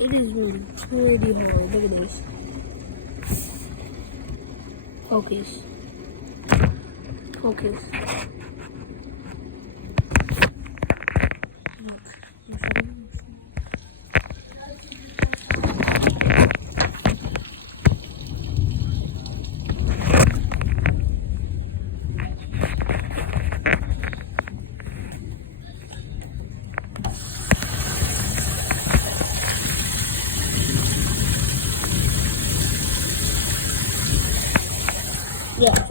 It is pretty hard. Look at this. Focus. Focus. Yeah, it's